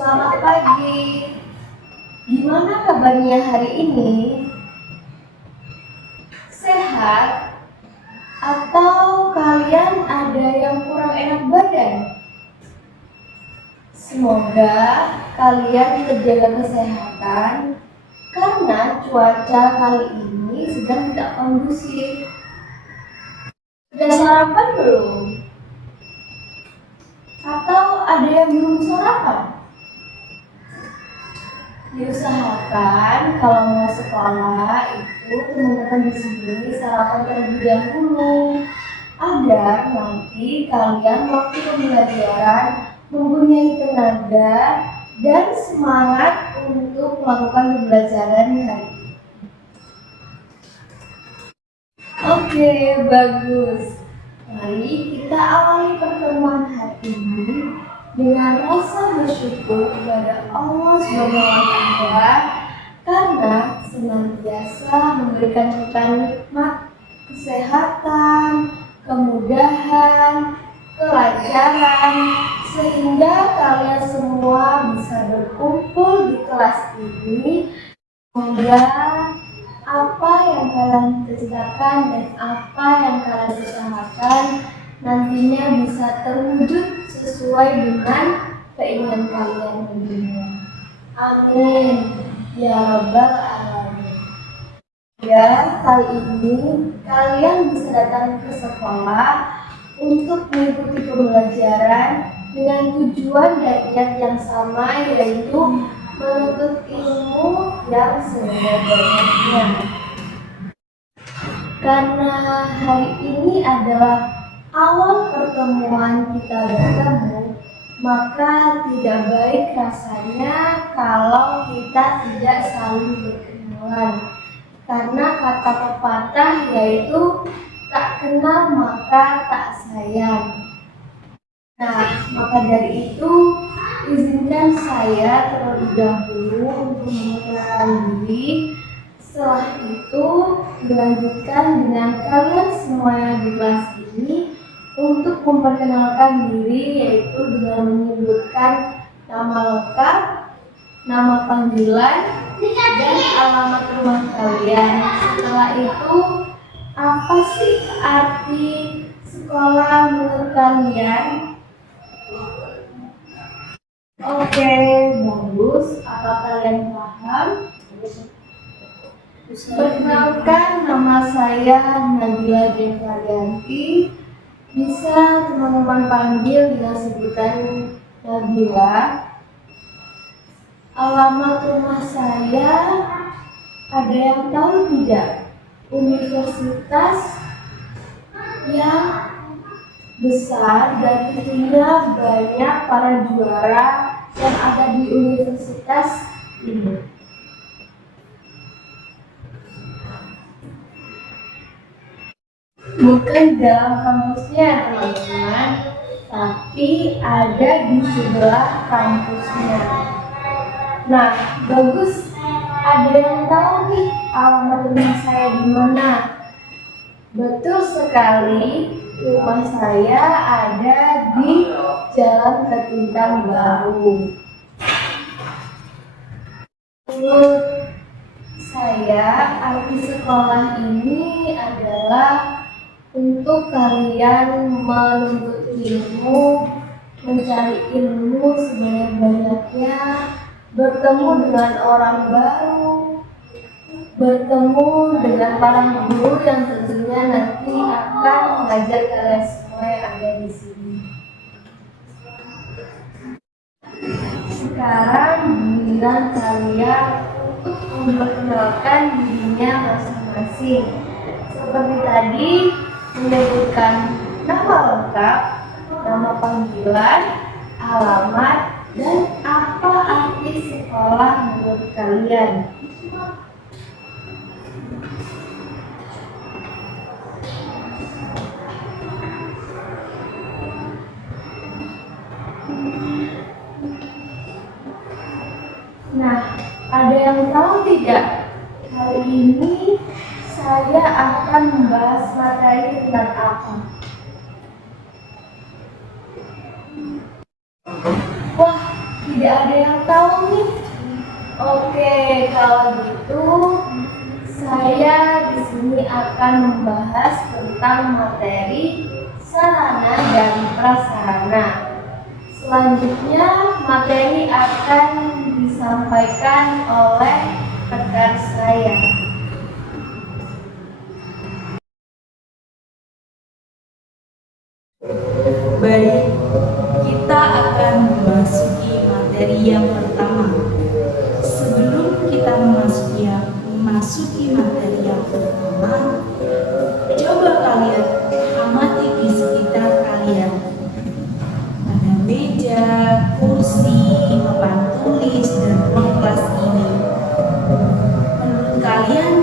Selamat pagi. Gimana kabarnya hari ini? Sehat? Atau kalian ada yang kurang enak badan? Semoga kalian terjaga kesehatan karena cuaca kali ini sedang tidak kondusif. Sudah sarapan belum? Atau ada yang belum sarapan? Diusahakan kalau mau sekolah itu teman-teman di sini sarapan terlebih dahulu agar nanti kalian waktu pembelajaran mempunyai tenaga dan semangat untuk melakukan pembelajaran hari ini. Oke, bagus. Mari kita awali pertemuan hari ini dengan rasa bersyukur kepada Allah SWT karena senantiasa memberikan kita nikmat kesehatan, kemudahan, kelancaran, sehingga kalian semua bisa berkumpul di kelas ini. Semoga apa yang kalian cita-citakan dan apa yang kalian usahakan nantinya bisa terwujud sesuai dengan keinginan kalian tentunya. Amin ya rabbal alamin. Ya, kali ini kalian bisa datang ke sekolah untuk mengikuti pembelajaran dengan tujuan dan niat yang sama, yaitu menuntut ilmu yang sebanyak-banyaknya. Karena hari ini adalah awal pertemuan kita bertemu, maka tidak baik rasanya kalau kita tidak saling berkenalan. Karena kata pepatah yaitu tak kenal maka tak sayang. Nah, maka dari itu izinkan saya terlebih dahulu untuk memperkenalkan diri. Setelah itu dilanjutkan dengan kalian semua yang di kelas ini untuk memperkenalkan diri, yaitu dengan menyebutkan nama lengkap, nama panggilan, dan alamat rumah kalian. Setelah itu, apa sih arti sekolah menurut kalian? Oke, bagus. Apa kalian paham? Perkenalkan, nama saya Nabila Devarianti. Bisa teman-teman panggil dengan sebutan Nabila. Alamat rumah saya, ada yang tahu tidak? Universitas yang besar dan tentunya banyak para juara yang ada di universitas ini. Bukan dalam kampusnya teman-teman, tapi ada di sebelah kampusnya. Nah, bagus. Ada yang tahu nih alamat rumah saya di mana? Betul sekali, rumah saya ada di Jalan Ketintang Baru. Menurut saya, arti sekolah ini adalah untuk kalian menuntut ilmu, mencari ilmu sebanyak-banyaknya, bertemu dengan orang baru, bertemu dengan para guru yang tentunya nanti akan mengajar kalian semua yang ada di sini. Sekarang giliran kalian untuk memperkenalkan dirinya masing-masing. Seperti tadi, menyebutkan nama lengkap, nama panggilan, alamat, dan apa arti sekolah menurut kalian. Nah, ada yang tahu tidak? Hari ini saya akan membahas materi tentang apa? Wah, tidak ada yang tahu nih. Oke, kalau gitu saya di sini akan membahas tentang materi sarana dan prasarana. Selanjutnya materi akan disampaikan oleh rekan saya. Baik, kita akan memasuki materi yang pertama. Sebelum kita memasuki materi yang pertama, coba kalian amati di sekitar kalian. Ada meja, kursi, papan tulis, dan ruang kelas ini. Menurut kalian,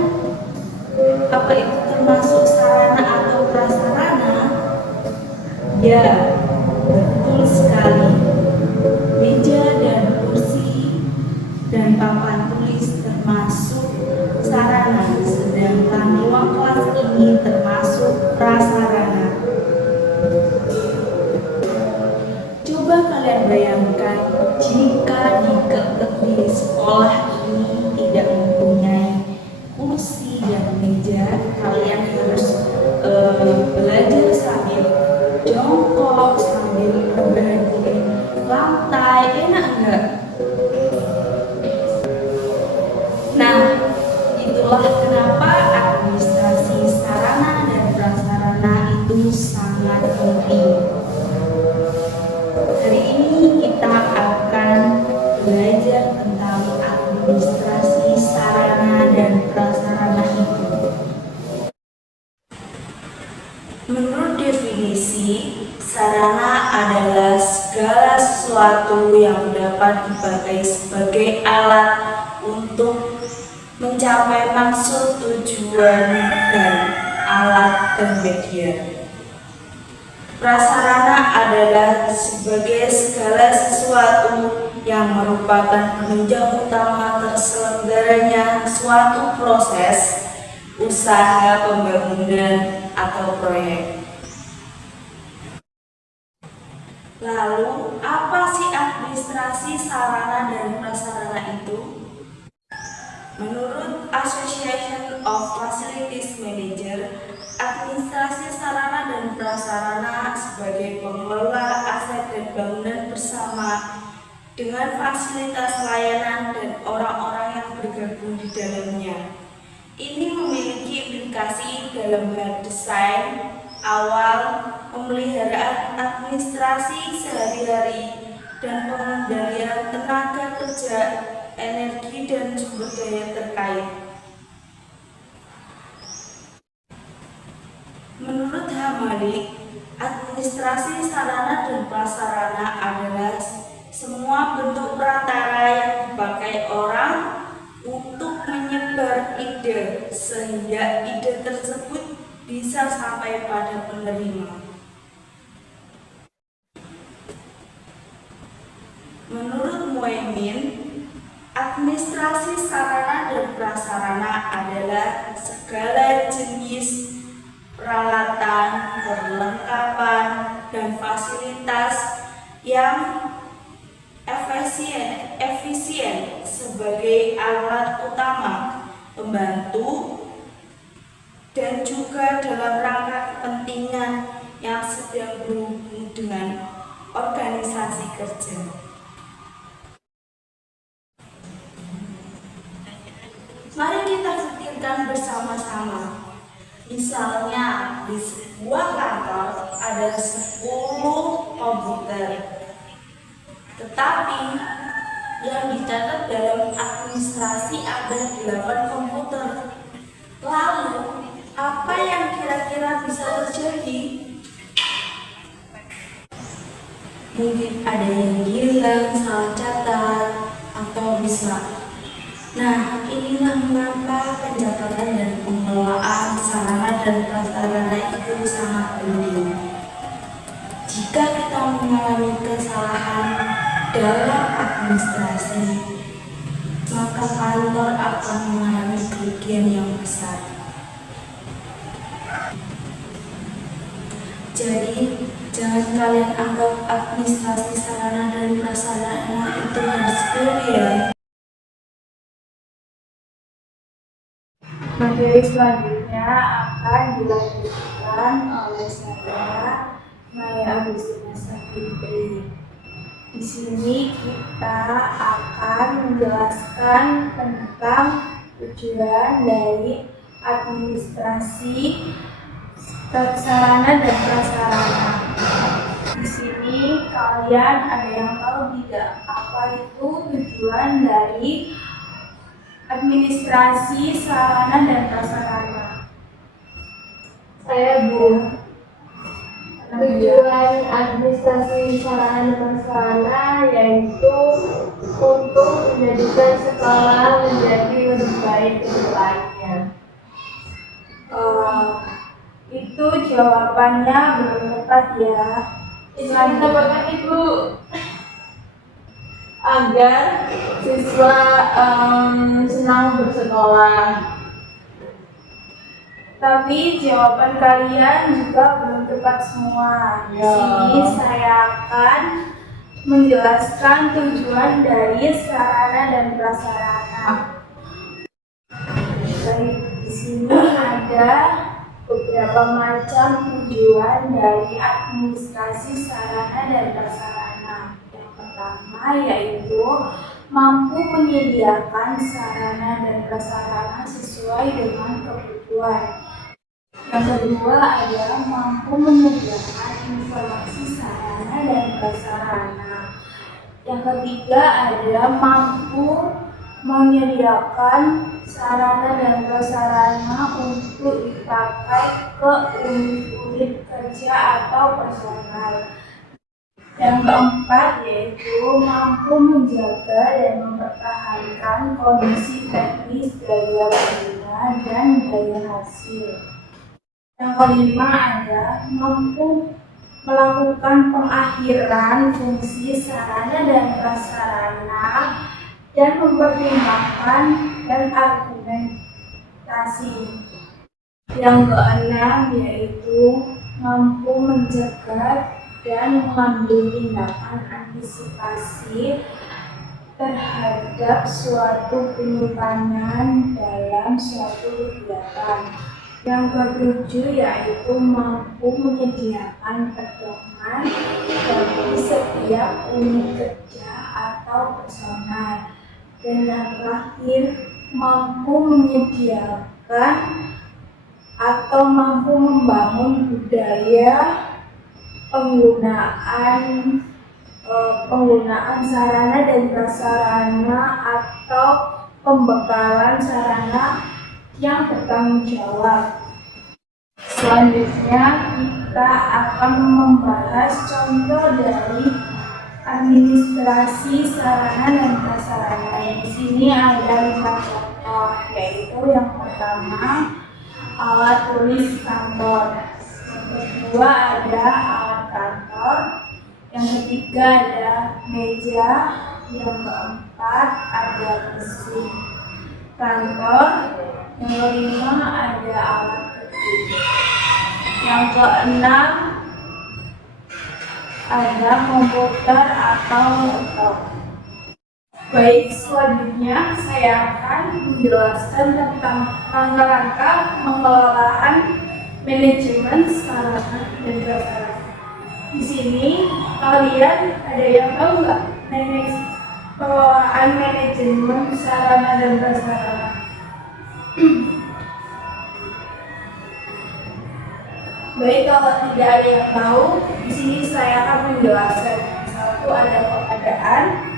apa itu termasuk sarana atau prasarana? Ya, betul sekali. Meja dan kursi dan papan tulis termasuk sarana, sedangkan ruang kelas ini termasuk prasarana. Coba kalian bayangkan jika di sekolah ini tidak mempunyai kursi dan meja, kalian harus belajar sambil jongkok, sambil rebahan di lantai, enak enggak? Nah, itulah kenapa administrasi sarana dan prasarana itu sangat penting. Hari ini kita akan belajar tentang administrasi sarana dan prasarana itu. Menurut definisi, sarana adalah segala sesuatu yang dapat dipakai sebagai alat untuk mencapai maksud, tujuan, dan alat dan media. Prasarana adalah sebagai segala sesuatu yang merupakan penunjang utama terselenggaranya suatu proses, usaha, pembangunan, atau proyek. Lalu, apa sih administrasi sarana dan prasarana itu? Menurut Association of Facilities Manager, administrasi sarana dan prasarana sebagai pengelola aset dan bangunan bersama dengan fasilitas layanan dan orang-orang yang bergabung di dalamnya. Ini memiliki implikasi dalam hal desain awal, pemeliharaan administrasi sehari-hari, dan pengendalian tenaga kerja, energi, dan sumber daya terkait. Menurut Hamalik, administrasi sarana dan prasarana adalah semua bentuk perantara yang dipakai orang untuk menyebar ide sehingga ide tersebut bisa sampai pada penerima. Menurut Muemin, administrasi sarana dan prasarana adalah segala jenis peralatan, perlengkapan, dan fasilitas yang efisien sebagai alat utama, pembantu, dan juga dalam rangka kepentingan yang sedang berhubung dengan organisasi kerja. Mari kita pikirkan bersama-sama. Misalnya di sebuah kantor ada 10 komputer, tetapi yang dicatat dalam administrasi ada 8 komputer. Lalu, apa yang kira-kira bisa terjadi? Mungkin ada yang hilang, salah catat, atau bisa. Nah, inilah mengapa pencatatan dan pengelolaan sarana dan prasarana itu sangat penting. Jika kita mengalami kesalahan dalam administrasi, maka kantor akan mengalami kerugian yang besar. Jadi, jangan kalian anggap administrasi sarana dan prasarana tentunya disiplin ya. Materi selanjutnya akan dilanjutkan oleh saya, Maya Agustina Safitri. Di sini kita akan menjelaskan tentang tujuan dari administrasi sarana dan prasarana. Di sini kalian ada yang tahu tidak apa itu tujuan dari administrasi sarana dan prasarana? Saya Bu. Tujuan administrasi sarana dan prasarana yaitu untuk menjadikan sekolah menjadi lebih baik ke depannya. Itu jawabannya belum tepat ya. Menambahkan Ibu agar siswa senang bersekolah. Tapi jawaban kalian juga belum tepat semua. Di sini saya akan menjelaskan tujuan dari sarana dan prasarana. Baik, di sini ada beberapa macam tujuan dari administrasi sarana dan prasarana. Yang pertama yaitu mampu menyediakan sarana dan prasarana sesuai dengan kebutuhan. Yang kedua adalah mampu menyediakan informasi sarana dan prasarana. Yang ketiga adalah mampu menyediakan sarana dan prasarana untuk dipakai ke unit-unit kerja atau personal. Yang keempat yaitu mampu menjaga dan mempertahankan kondisi teknis daya guna dan daya hasil. Yang kelima adalah mampu melakukan pengakhiran fungsi sarana dan prasarana dan mempertimbangkan dan argumentasi. Yang keenam yaitu mampu mencegah dan mengambil tindakan antisipasi terhadap suatu penyimpanan dalam suatu kegiatan. Yang ketujuh yaitu mampu menyediakan pedoman bagi setiap unit kerja atau personal. Dan yang terakhir, mampu menyediakan atau mampu membangun budaya penggunaan sarana dan prasarana atau pembekalan sarana yang bertanggung jawab. Selanjutnya kita akan membahas contoh dari administrasi sarana dan prasarana. Di sini ada 5 contoh, yaitu yang pertama alat tulis kantor, yang kedua ada alat kantor, yang ketiga ada meja, yang keempat ada mesin kantor, yang kelima ada alat ketik, yang keenam ada komputer atau laptop. Baik, selanjutnya saya akan menjelaskan tentang langkah-langkah pengelolaan manajemen sarana dan prasarana. Di sini kalian ada yang tahu nggak pengelolaan manajemen sarana dan prasarana? Baik, kalau tidak ada yang tahu, di sini saya akan menjelaskan. Satu ada pengadaan,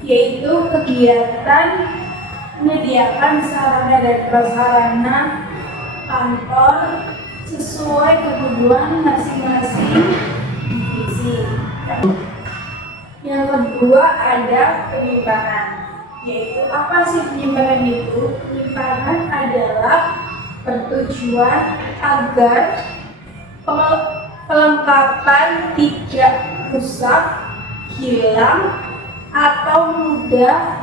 yaitu kegiatan menyediakan sarana dan prasarana kantor sesuai kebutuhan masing-masing divisi. Yang kedua ada penyimpanan, yaitu apa sih penyimpanan itu? Penyimpanan adalah bertujuan agar perlengkapan tidak rusak, hilang, atau mudah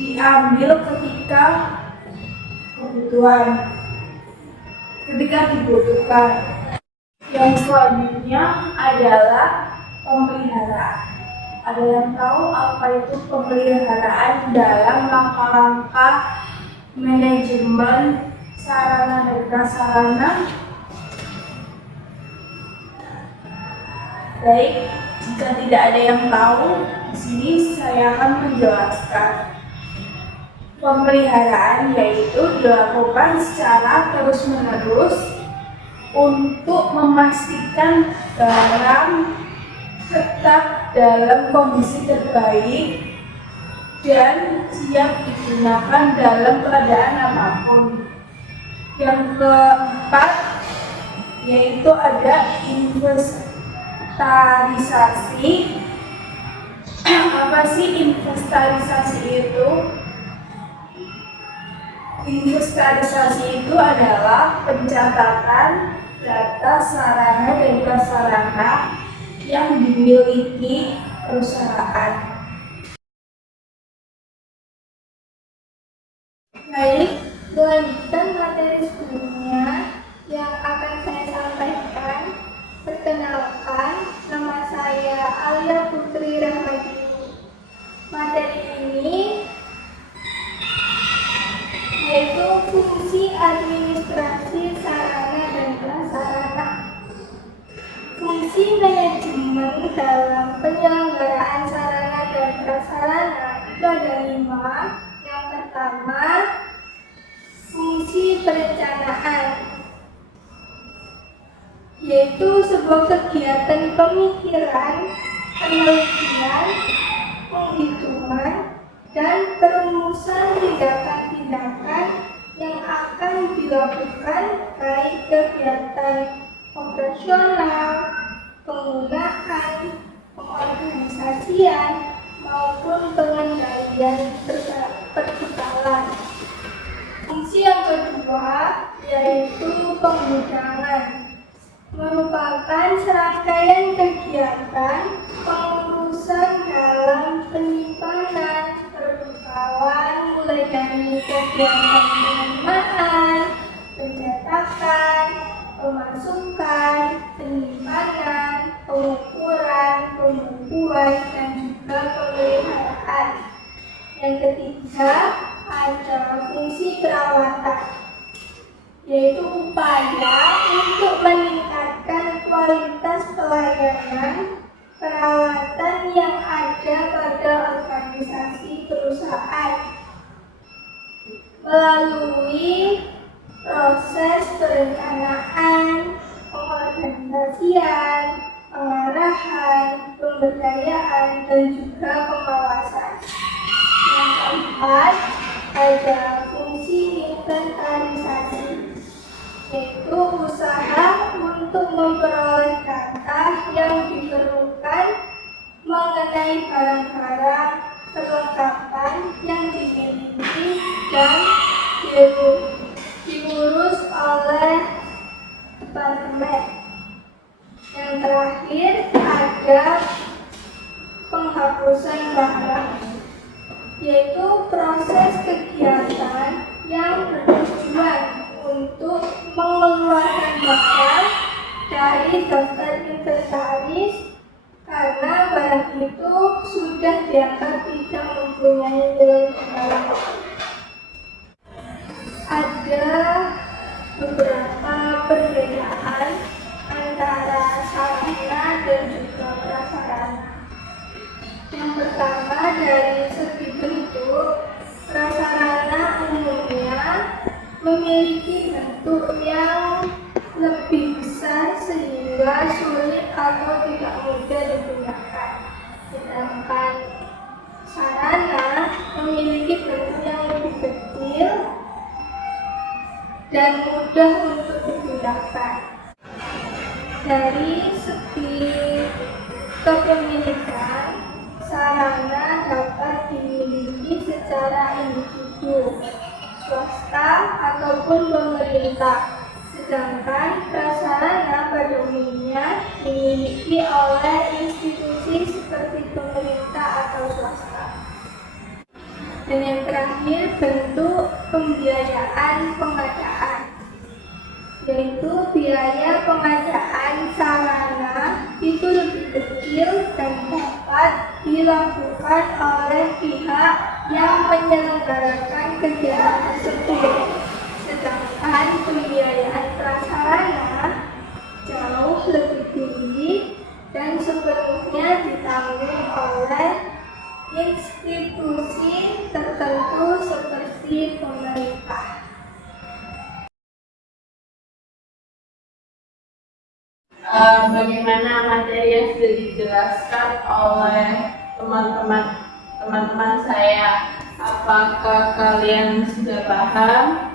diambil ketika dibutuhkan. Yang selanjutnya adalah pemeliharaan. Ada yang tahu apa itu pemeliharaan dalam langkah-langkah manajemen sarana dan prasarana? Baik, jika tidak ada yang tahu, di sini saya akan menjelaskan. Pemeliharaan yaitu dilakukan secara terus-menerus untuk memastikan barang tetap dalam kondisi terbaik dan siap digunakan dalam keadaan apapun. Yang keempat yaitu ada inventarisasi. Apa sih inventarisasi itu? Inventarisasi itu adalah pencatatan data sarana dan prasarana yang dimiliki perusahaan. Baik, melanjutkan materi sebelumnya yang akan saya sampaikan. Perkenalkan, nama saya Alia Putri Rahmadini. Materi ini yaitu fungsi administrasi sarana dan prasarana. Fungsi manajemen dalam penyelenggaraan sarana dan prasarana itu ada 5. Yang pertama, fungsi perencanaan, yaitu sebuah kegiatan pemikiran, penelitian, penghitungan, dan perumusan tindakan-tindakan yang akan dilakukan baik kegiatan operasional, penggunaan, pengorganisasian, maupun pengendalian pertukaran. Fungsi yang kedua yaitu pengudangan, merupakan serangkaian kegiatan pengurusan dalam penyimpanan, pertukaran, mulai dari kegiatan penerimaan, pencetakan, pemasukan, penyimpanan, pengukuran, pembukuan, dan juga pemeliharaan. Yang ketiga ada fungsi perawatan, yaitu upaya untuk meningkatkan kualitas pelayanan perawatan yang ada pada organisasi perusahaan melalui proses perencanaan, pengorganisasian, pengarahan, pemberdayaan, dan juga pengawasan. Yang keempat ada fungsi inventarisasi, yaitu usaha untuk memperoleh data yang diperlukan mengenai barang-barang perlengkapan yang dimiliki dan diurus oleh departemen. Yang terakhir ada penghapusan barang, yaitu proses kegiatan yang bertujuan untuk mengeluarkan barang dari daftar inventaris karena barang itu sudah dianggap tidak mempunyai nilai jual. Ada beberapa perbedaan antara sarana dan juga prasarana. Yang pertama, dari segi bentuk, prasarana umumnya memiliki bentuk yang lebih besar sehingga sulit atau tidak mudah digunakan. Sedangkan sarana memiliki bentuk yang lebih kecil dan mudah untuk digunakan. Dari segi kepemilikan, sarana dapat dimiliki secara individu, swasta, ataupun pemerintah. Sedangkan prasarana pada umumnya dimiliki oleh institusi seperti pemerintah atau swasta. Dan yang terakhir, bentuk pembiayaan pengadaan, yaitu biaya pengadaan sarana itu lebih kecil dan dapat dilakukan oleh pihak yang menyelenggarakan kegiatan tersebut. Sedangkan pembiayaan prasarana jauh lebih tinggi dan sepenuhnya ditanggung oleh institusi tertentu seperti pemerintah. Bagaimana materi yang sudah dijelaskan oleh teman-teman saya? Apakah kalian sudah paham?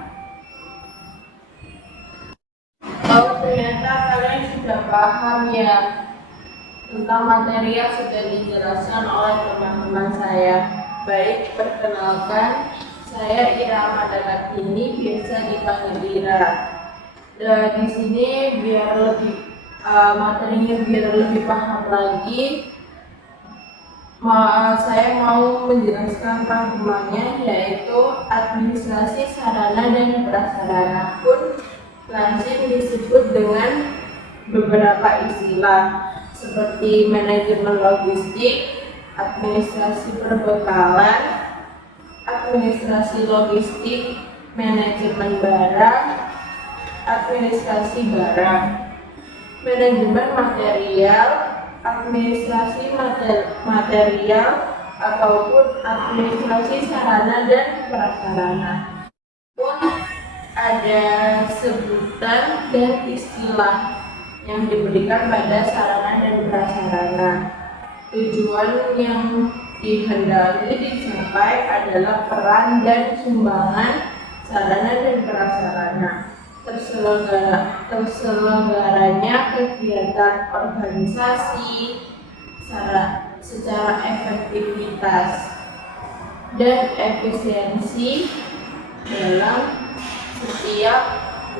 Oh, ternyata kalian sudah paham ya tentang materi yang sudah dijelaskan oleh teman-teman saya. Baik, perkenalkan, saya Ira Madagatini, biasa dipanggil Ira. Di sini biar lebih materinya biar lebih paham lagi, saya mau menjelaskan rangkumannya, yaitu administrasi sarana dan prasarana pun lazim disebut dengan beberapa istilah seperti manajemen logistik, administrasi perbekalan, administrasi logistik, manajemen barang, administrasi barang, manajemen material, administrasi material, ataupun administrasi sarana dan prasarana. Pun ada sebutan dan istilah yang diberikan pada sarana dan prasarana. Tujuan yang dihendaki dicapai adalah peran dan sumbangan sarana dan prasarana, terselenggaranya kegiatan organisasi secara efektivitas dan efisiensi dalam setiap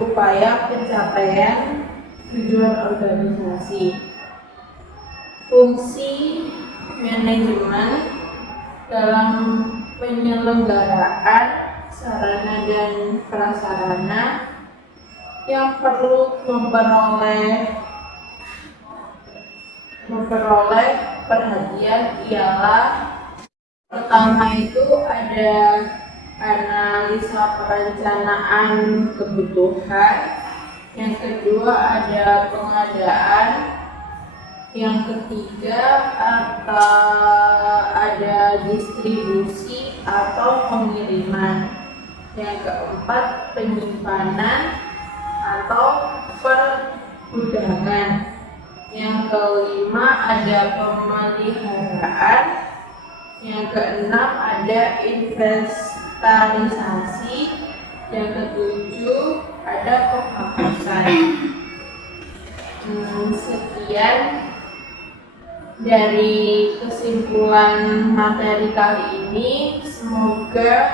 upaya pencapaian tujuan organisasi. Fungsi manajemen dalam penyelenggaraan sarana dan prasarana yang perlu memperoleh perhatian ialah, pertama itu ada analisa perencanaan kebutuhan, yang kedua ada pengadaan, yang ketiga ada distribusi atau pengiriman, yang keempat penyimpanan atau pergudangan, yang kelima ada pemeliharaan, yang keenam ada inventarisasi, yang ketujuh ada penghapusan. Sekian dari kesimpulan materi kali ini. Semoga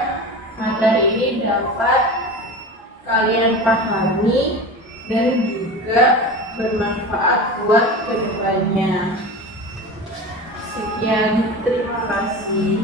materi ini dapat kalian pahami dan juga bermanfaat buat kedepannya. Sekian, terima kasih.